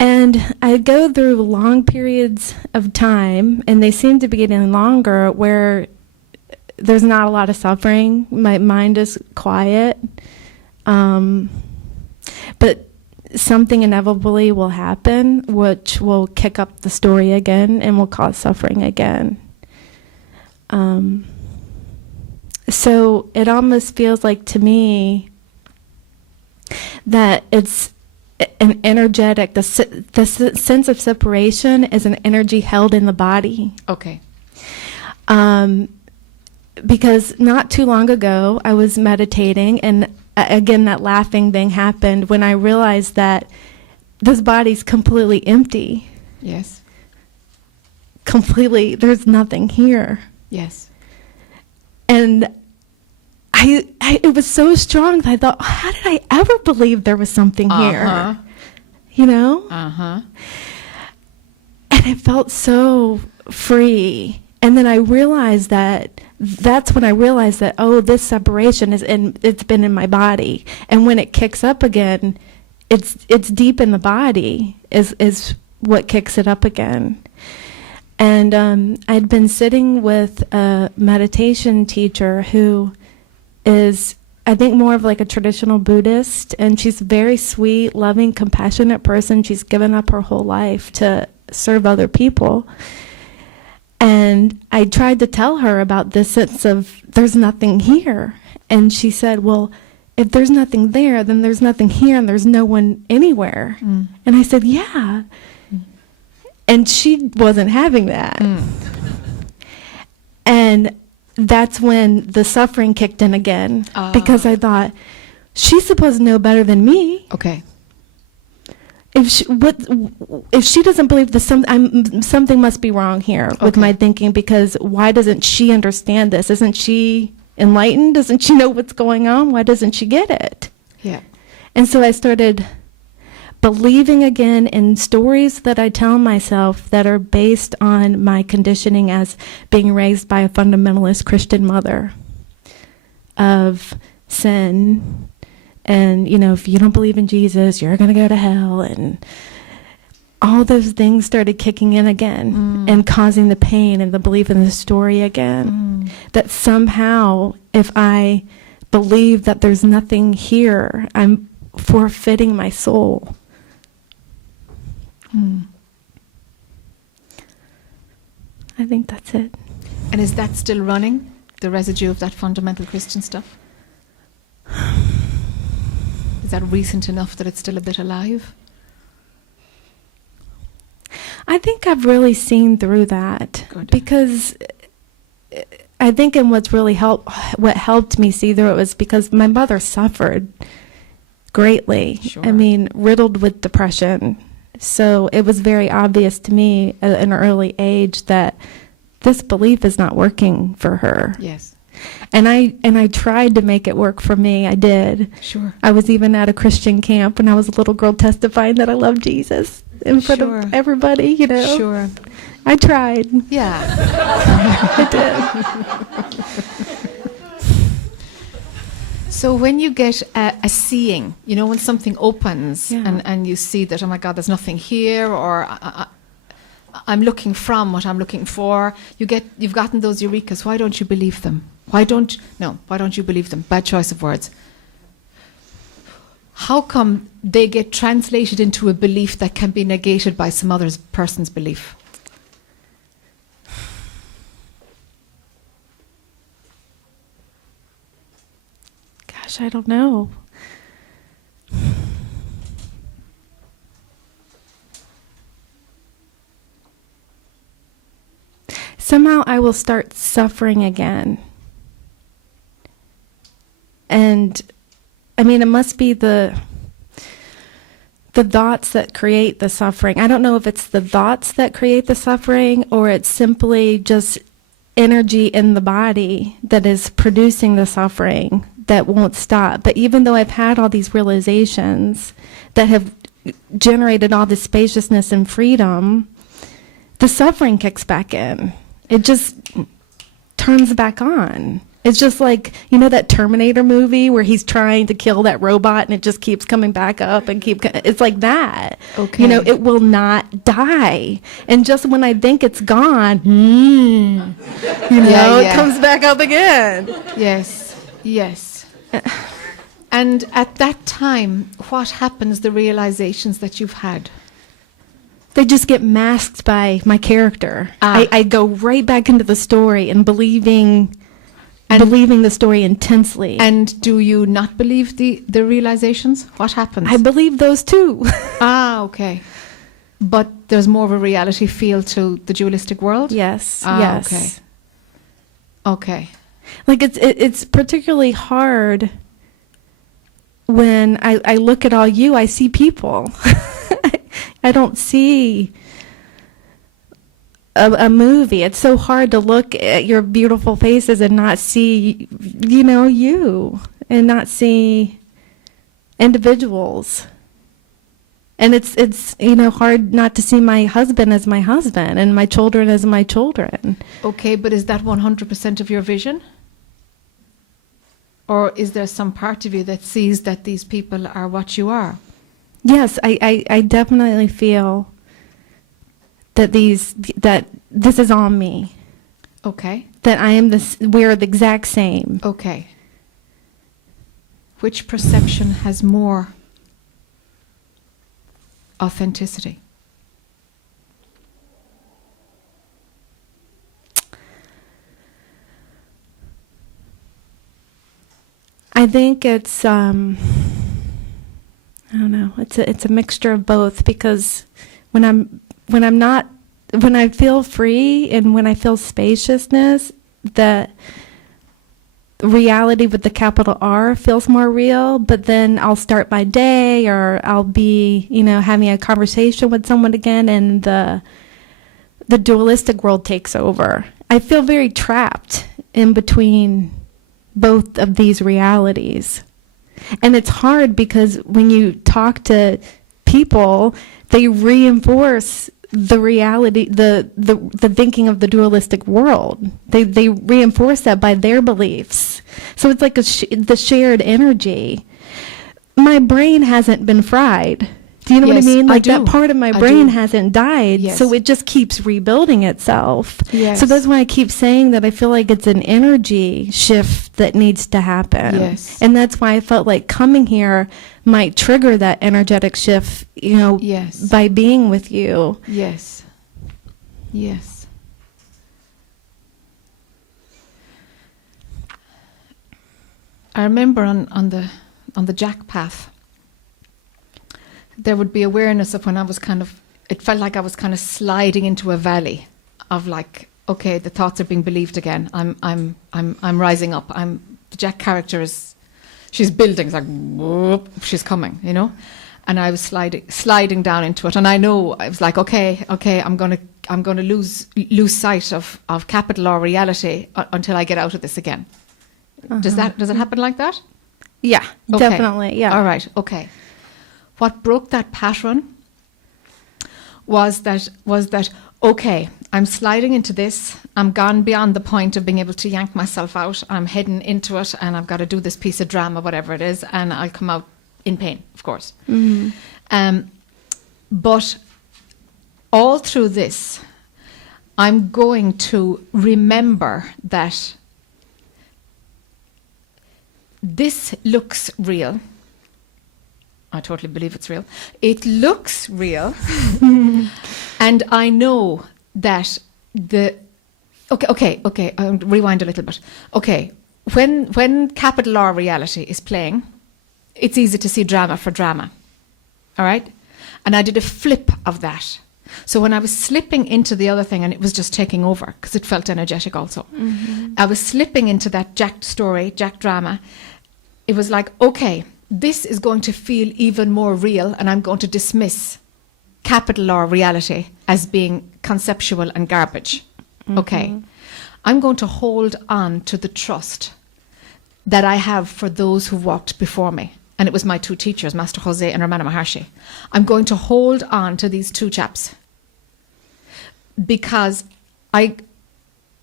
And I go through long periods of time, and they seem to be getting longer, where there's not a lot of suffering. My mind is quiet. But something inevitably will happen, which will kick up the story again and will cause suffering again. So it almost feels like to me that it's an energetic, the sense of separation is an energy held in the body. Okay. Because not too long ago, I was meditating, and again, that laughing thing happened when I realized that this body's completely empty. Yes. Completely, there's nothing here. Yes. And it was so strong that I thought, how did I ever believe there was something here? You know? And it felt so free. And then I realized that's when I realized that, oh, this separation it's been in my body. And when it kicks up again, it's deep in the body is what kicks it up again. And I'd been sitting with a meditation teacher who is, I think, more of like a traditional Buddhist, and she's a very sweet, loving, compassionate person. She's given up her whole life to serve other people. And I tried to tell her about this sense of there's nothing here. And she said, well, if there's nothing there, then there's nothing here, and there's no one anywhere. And I said, yeah. And she wasn't having that. And that's when the suffering kicked in again, because I thought, she's supposed to know better than me. Okay. If she doesn't believe something must be wrong here with my thinking, because why doesn't she understand this? Isn't she enlightened? Doesn't she know what's going on? Why doesn't she get it? Yeah. And so I started believing again in stories that I tell myself that are based on my conditioning as being raised by a fundamentalist Christian mother of sin. And, you know, if you don't believe in Jesus, you're going to go to hell. And all those things started kicking in again and causing the pain and the belief in the story again. That somehow, if I believe that there's nothing here, I'm forfeiting my soul. I think that's it. And is that still running, the residue of that fundamental Christian stuff? Is that recent enough that it's still a bit alive? I think I've really seen through that. Good. Because I think what helped me see through it was because my mother suffered greatly. Sure. I mean, riddled with depression. So it was very obvious to me at an early age that this belief is not working for her. Yes. And I tried to make it work for me. I did. Sure. I was even at a Christian camp when I was a little girl testifying that I love Jesus in front of everybody, you know. Sure. I tried. Yeah. I did. So when you get a seeing, you know, when something opens and you see that, oh my God, there's nothing here, or I'm looking from what I'm looking for, you've gotten those eurekas. Why don't you believe them? Why don't you believe them? Bad choice of words. How come they get translated into a belief that can be negated by some other person's belief? Gosh, I don't know. Somehow I will start suffering again. And I mean, it must be the thoughts that create the suffering. I don't know if it's the thoughts that create the suffering, or it's simply just energy in the body that is producing the suffering that won't stop. But even though I've had all these realizations that have generated all this spaciousness and freedom, the suffering kicks back in. It just turns back on. It's just like, you know, that Terminator movie where he's trying to kill that robot and it just keeps coming back up and it's like that. Okay. You know, it will not die. And just when I think it's gone, you know, Yeah. it comes back up again. Yes, yes. And at that time, what happens, the realizations that you've had? They just get masked by my character. I go right back into the story and believing the story intensely. And do you not believe the realizations? What happens? I believe those too. Okay. But there's more of a reality feel to the dualistic world? Yes. Yes. Yes. Okay. Like it's particularly hard when I look at all you, I see people. I don't see a movie. It's so hard to look at your beautiful faces and not see, you know, you, and not see individuals. And it's you know, hard not to see my husband as my husband and my children as my children. Okay, but is that 100% of your vision? Or is there some part of you that sees that these people are what you are? Yes, I definitely feel that this is on me. Okay. That I am we're the exact same. Okay. Which perception has more authenticity? I think it's I don't know. It's a mixture of both, because when I feel free and when I feel spaciousness, the reality with the capital R feels more real. But then I'll start my day, or I'll be, you know, having a conversation with someone again, and the dualistic world takes over. I feel very trapped in between both of these realities. And it's hard because when you talk to people, they reinforce the reality, the thinking of the dualistic world. They reinforce that by their beliefs. So it's like the shared energy. My brain hasn't been fried. Do you know what I Yes, mean? I Like do. that part of my I brain do. hasn't died. Yes. So it just keeps rebuilding itself. Yes. So that's why I keep saying that I feel like it's an energy shift that needs to happen. Yes. And that's why I felt like coming here might trigger that energetic shift, you know, Yes. by being with you. Yes. Yes. I remember on the Jac path, there would be awareness of when I was it felt like I was kind of sliding into a valley of like, okay, the thoughts are being believed again. I'm rising up. The Jac character she's building. It's like, whoop, she's coming, you know. And I was sliding down into it, and I know I was like, okay, I'm gonna lose sight of capital or reality until I get out of this again. Does it happen like that? Yeah, Okay. definitely. Yeah. All right. Okay. What broke that pattern was that okay, I'm sliding into this. I'm gone beyond the point of being able to yank myself out. I'm heading into it, and I've got to do this piece of drama, whatever it is, and I'll come out in pain, of course. Mm-hmm. But all through this, I'm going to remember that this looks real. I totally believe it's real. It looks real. And I know that okay, I'll rewind a little bit. Okay, when capital R reality is playing, it's easy to see drama for drama. All right? And I did a flip of that. So when I was slipping into the other thing, and it was just taking over, because it felt energetic also. Mm-hmm. I was slipping into that Jac story, Jac drama. It was like, okay, this is going to feel even more real, and I'm going to dismiss capital R reality as being conceptual and garbage. Mm-hmm. Okay. I'm going to hold on to the trust that I have for those who walked before me. And it was my two teachers, Master Jose and Ramana Maharshi. I'm going to hold on to these two chaps because I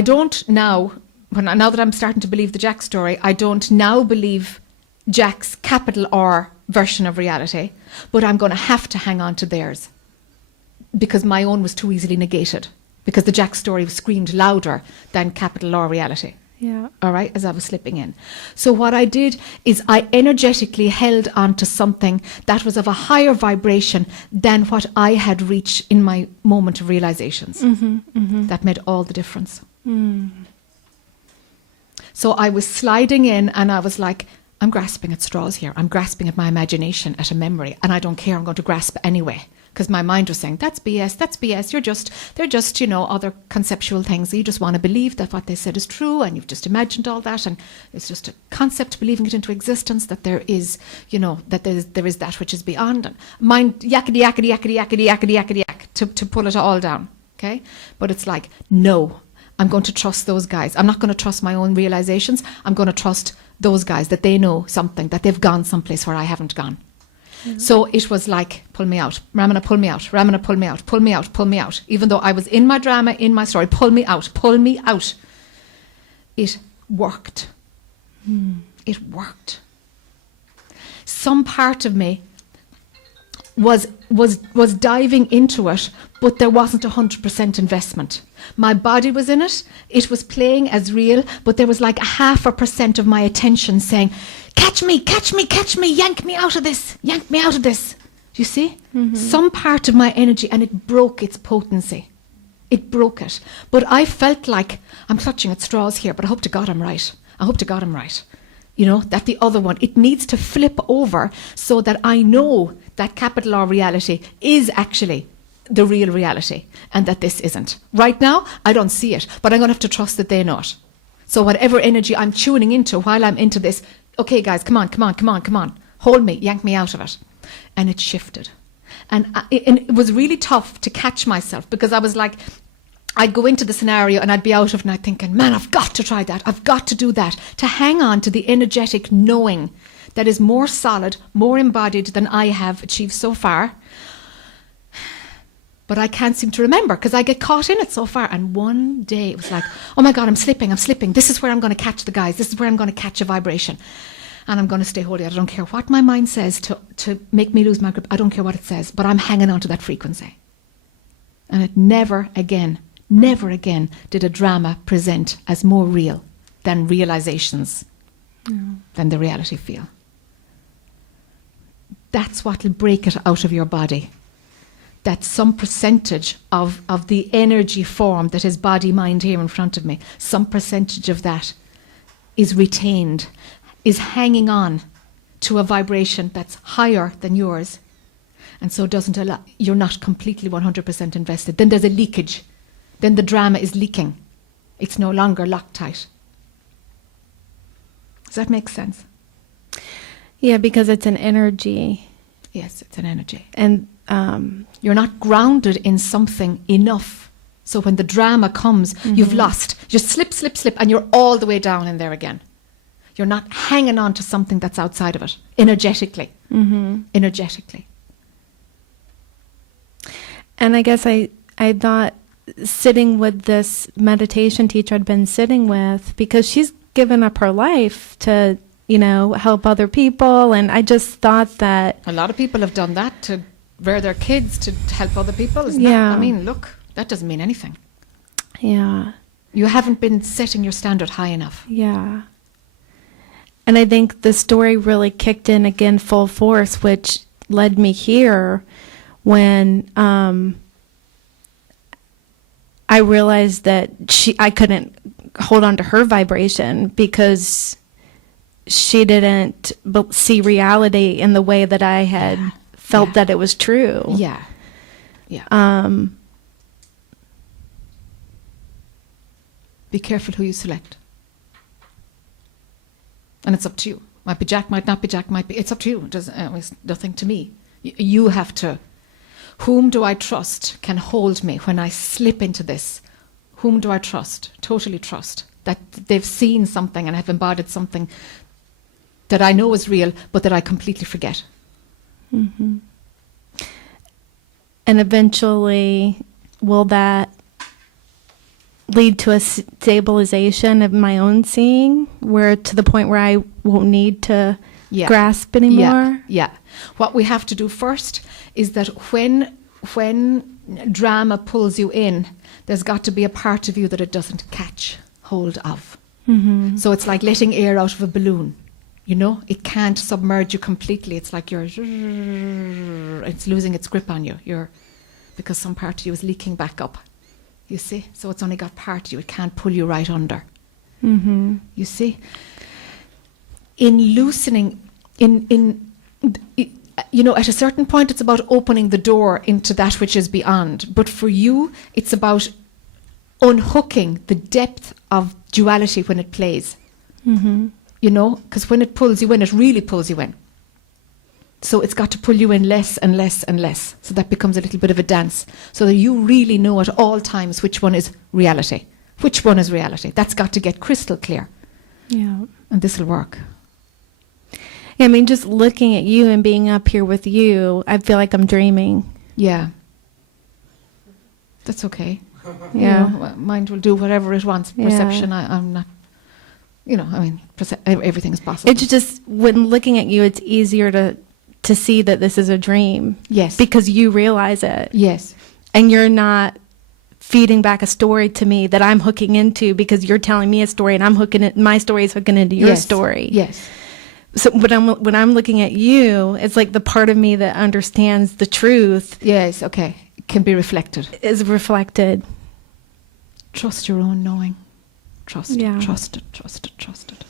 don't now now that I'm starting to believe the Jac story, I don't now believe Jac's capital R version of reality, but I'm going to have to hang on to theirs because my own was too easily negated, because the Jac story screamed louder than capital R reality. Yeah. All right, as I was slipping in. So what I did is I energetically held on to something that was of a higher vibration than what I had reached in my moment of realizations. That made all the difference. So I was sliding in and I was like, I'm grasping at straws here. I'm grasping at my imagination, at a memory, and I don't care. I'm going to grasp anyway. Because my mind was saying, that's BS, that's BS. They're just, other conceptual things. You just want to believe that what they said is true, and you've just imagined all that, and it's just a concept, believing it into existence, that there is, that there is that which is beyond. And mind yakety yakety yakety yakety yakety yakety yak to pull it all down. Okay? But it's like, no, I'm going to trust those guys. I'm not going to trust my own realizations. I'm going to trust those guys, that they know something, that they've gone someplace where I haven't gone. So it was like, pull me out, Ramana, pull me out, Ramana, pull me out, pull me out, pull me out. Even though I was in my drama, in my story, pull me out, pull me out. It worked. It worked. Some part of me was diving into it, but there wasn't 100% investment. My body was in it. It was playing as real, but there was like 0.5% of my attention saying, catch me, catch me, catch me, yank me out of this, yank me out of this. Do you see? Some part of my energy, and it broke its potency. It broke it. But I felt like I'm clutching at straws here, but I hope to God I'm right. I hope to God I'm right. That the other one, it needs to flip over so that I know that capital R reality is actually the real reality and that this isn't. Right now, I don't see it, but I'm going to have to trust that they know it. So whatever energy I'm tuning into while I'm into this, okay, guys, come on, come on, come on, come on. Hold me, yank me out of it. And it shifted. And it was really tough to catch myself, because I was like, I'd go into the scenario and I'd be out of it and I'd thinking, man, I've got to try that. I've got to do that. To hang on to the energetic knowing that is more solid, more embodied than I have achieved so far. But I can't seem to remember because I get caught in it so far. And one day it was like, oh my God, I'm slipping. This is where I'm going to catch the guys. This is where I'm going to catch a vibration. And I'm going to stay holy. I don't care what my mind says to make me lose my grip. I don't care what it says, but I'm hanging on to that frequency. And it never again did a drama present as more real than realizations, than the reality feel. That's what will break it out of your body. That some percentage of the energy form that is body, mind here in front of me, some percentage of that is retained, is hanging on to a vibration that's higher than yours, and so doesn't allow, you're not completely 100% invested. Then there's a leakage. Then the drama is leaking. It's no longer Loctite. Does that make sense? Yeah, because it's an energy. Yes, it's an energy. And you're not grounded in something enough. So when the drama comes, you've lost. Just slip, and you're all the way down in there again. You're not hanging on to something that's outside of it, energetically. Energetically. And I guess I thought sitting with this meditation teacher I'd been sitting with, because she's given up her life to, help other people. And I just thought that a lot of people have done that, to rear their kids to help other people. Yeah. I mean, look, that doesn't mean anything. Yeah. You haven't been setting your standard high enough. Yeah. And I think the story really kicked in again full force, which led me here when I realized that I couldn't hold on to her vibration because she didn't see reality in the way that I had felt that it was true. Yeah. Be careful who you select. And it's up to you. Might be Jac, might not be Jac, might be. It's up to you. It's nothing to me. You have to. Whom do I trust can hold me when I slip into this? Whom do I trust? Totally trust. That they've seen something and have embodied something that I know is real, but that I completely forget. And eventually, will that lead to a stabilization of my own seeing, where to the point where I won't need to grasp anymore? Yeah. What we have to do first is that when drama pulls you in, there's got to be a part of you that it doesn't catch hold of. Mm-hmm. So it's like letting air out of a balloon. You know, it can't submerge you completely. It's like it's losing its grip on you. Because some part of you is leaking back up. You see? So it's only got part of you. It can't pull you right under. Mm-hmm. You see? In loosening, at a certain point, it's about opening the door into that which is beyond. But for you, it's about unhooking the depth of duality when it plays. Mm-hmm. You know, because when it pulls you in, it really pulls you in. So it's got to pull you in less and less and less. So that becomes a little bit of a dance. So that you really know at all times which one is reality. Which one is reality? That's got to get crystal clear. Yeah. And this will work. I mean, just looking at you and being up here with you, I feel like I'm dreaming. Yeah. That's okay. Yeah. You know, mind will do whatever it wants. Perception, I'm not, everything is possible. It's just, when looking at you, it's easier to see that this is a dream. Yes. Because you realize it. Yes. And you're not feeding back a story to me that I'm hooking into, because you're telling me a story and my story is hooking into your story. Yes. So when I'm looking at you, it's like the part of me that understands the truth. Yes, okay. It can be reflected. Is reflected. Trust your own knowing. Trust it, Yeah. trust it, trust it, trust it.